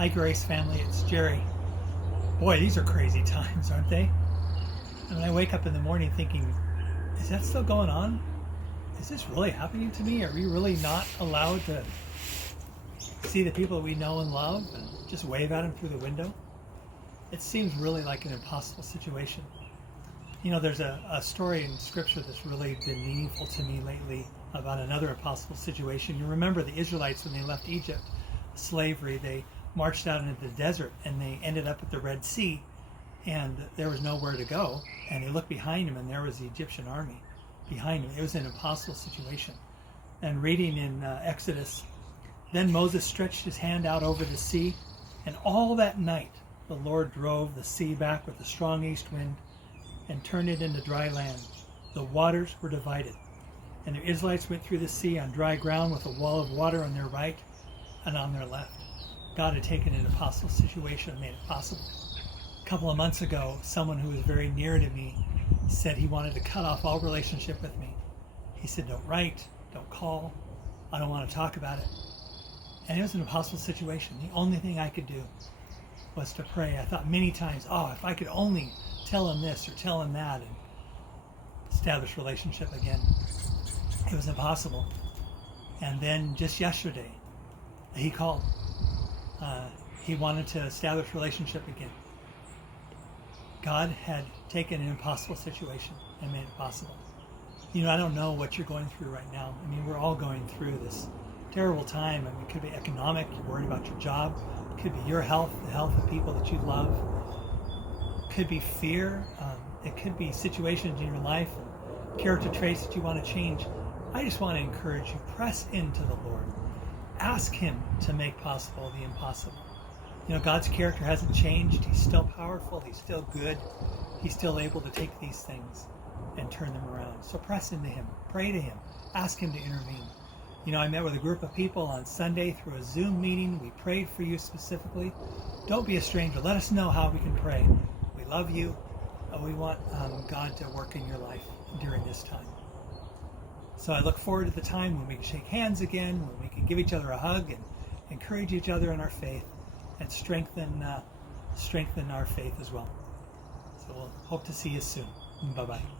Hi, Grace family. It's Gerry. Boy, these are crazy times, aren't they? I mean, I wake up in the morning thinking, is that still going on? Is this really happening to me? Are we really not allowed to see the people that we know and love and just wave at them through the window? It seems really like an impossible situation. You know, there's a story in Scripture that's really been meaningful to me lately about another impossible situation. You remember the Israelites when they left Egypt, slavery, they marched out into the desert and they ended up at the Red Sea, and there was nowhere to go, and they looked behind them and there was the Egyptian army behind them. It was an impossible situation. And reading in Exodus, then Moses stretched his hand out over the sea, and all that night the Lord drove the sea back with a strong east wind and turned it into dry land. The waters were divided, and the Israelites went through the sea on dry ground with a wall of water on their right and on their left. God had taken an impossible situation and made it possible. A couple of months ago, someone who was very near to me said he wanted to cut off all relationship with me. He said, don't write, don't call, I don't want to talk about it. And it was an impossible situation. The only thing I could do was to pray. I thought many times, if I could only tell him this or tell him that and establish relationship again. It was impossible. And then just yesterday, he called. He wanted to establish relationship again. God had taken an impossible situation and made it possible. You know, I don't know what you're going through right now. I mean, we're all going through this terrible time. I mean, it could be economic, you're worried about your job. It could be your health, the health of people that you love. It could be fear. It could be situations in your life, character traits that you want to change. I just want to encourage you, press into the Lord. Ask Him to make possible the impossible. You know, God's character hasn't changed. He's still powerful. He's still good. He's still able to take these things and turn them around. So press into Him. Pray to Him. Ask Him to intervene. You know, I met with a group of people on Sunday through a Zoom meeting. We prayed for you specifically. Don't be a stranger. Let us know how we can pray. We love you. We want God to work in your life during this time. So I look forward to the time when we can shake hands again, when we can give each other a hug and encourage each other in our faith and strengthen our faith as well. So we'll hope to see you soon. Bye-bye.